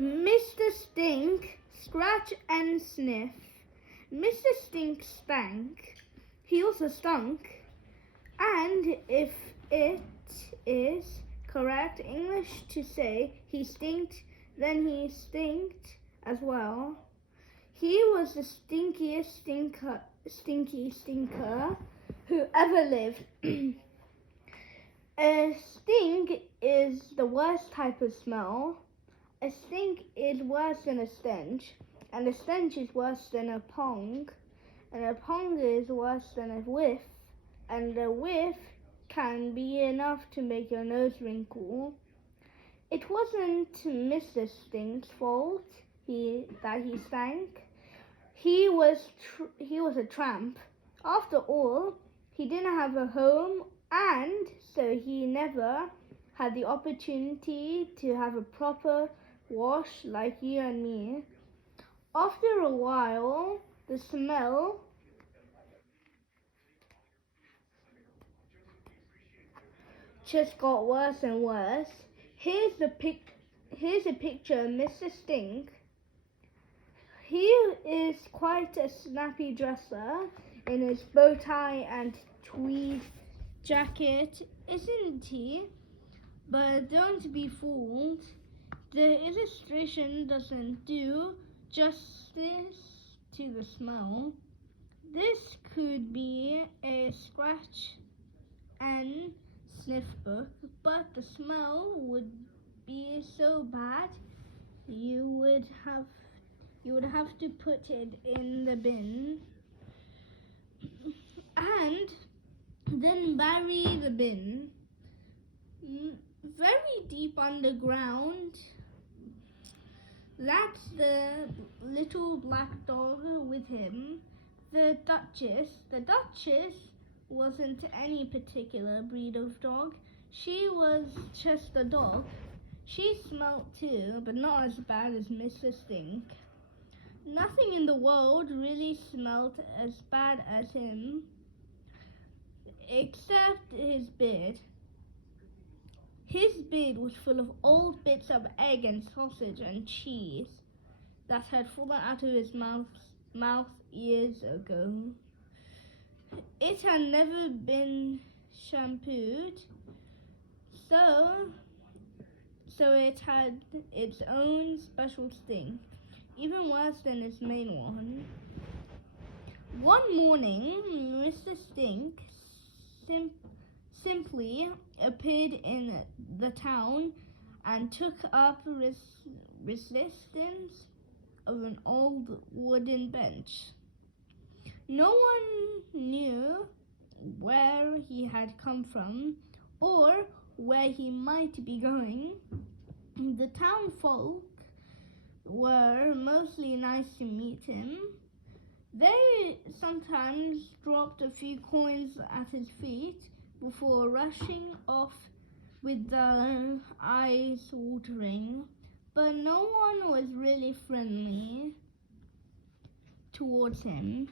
Mr. Stink, scratch and sniff. Mr. Stink stank. He also stunk. And if it is correct English to say he stinked, then he stinked as well. He was the stinkiest stinky stinker who ever lived. A stink is the worst type of smell. A stink is worse than a stench, and a stench is worse than a pong, and a pong is worse than a whiff, and a whiff can be enough to make your nose wrinkle. It wasn't Mr. Stink's fault that he stank. He was a tramp. After all, he didn't have a home, and so he never had the opportunity to have a proper wash like you and me. After a while, the smell just got worse and worse. Here's a picture of Mr. Stink. He is quite a snappy dresser in his bow tie and tweed jacket, isn't he? But don't be fooled. The illustration doesn't do justice to the smell. This could be a scratch and sniff book, but the smell would be so bad you would have to put it in the bin and then bury the bin very deep underground. That's the little black dog with him, the Duchess. The Duchess wasn't any particular breed of dog. She was just a dog. She smelt too, but not as bad as Mr. Stink. Nothing in the world really smelt as bad as him, except his beard. His beard was full of old bits of egg and sausage and cheese that had fallen out of his mouth years ago. It had never been shampooed, so it had its own special stink, even worse than its main one. One morning, Mr. Stink simply appeared in the town and took up resistance of an old wooden bench. No one knew where he had come from or where he might be going. The town folk were mostly nice to meet him. They sometimes dropped a few coins at his feet before rushing off with their eyes watering, but no one was really friendly towards him.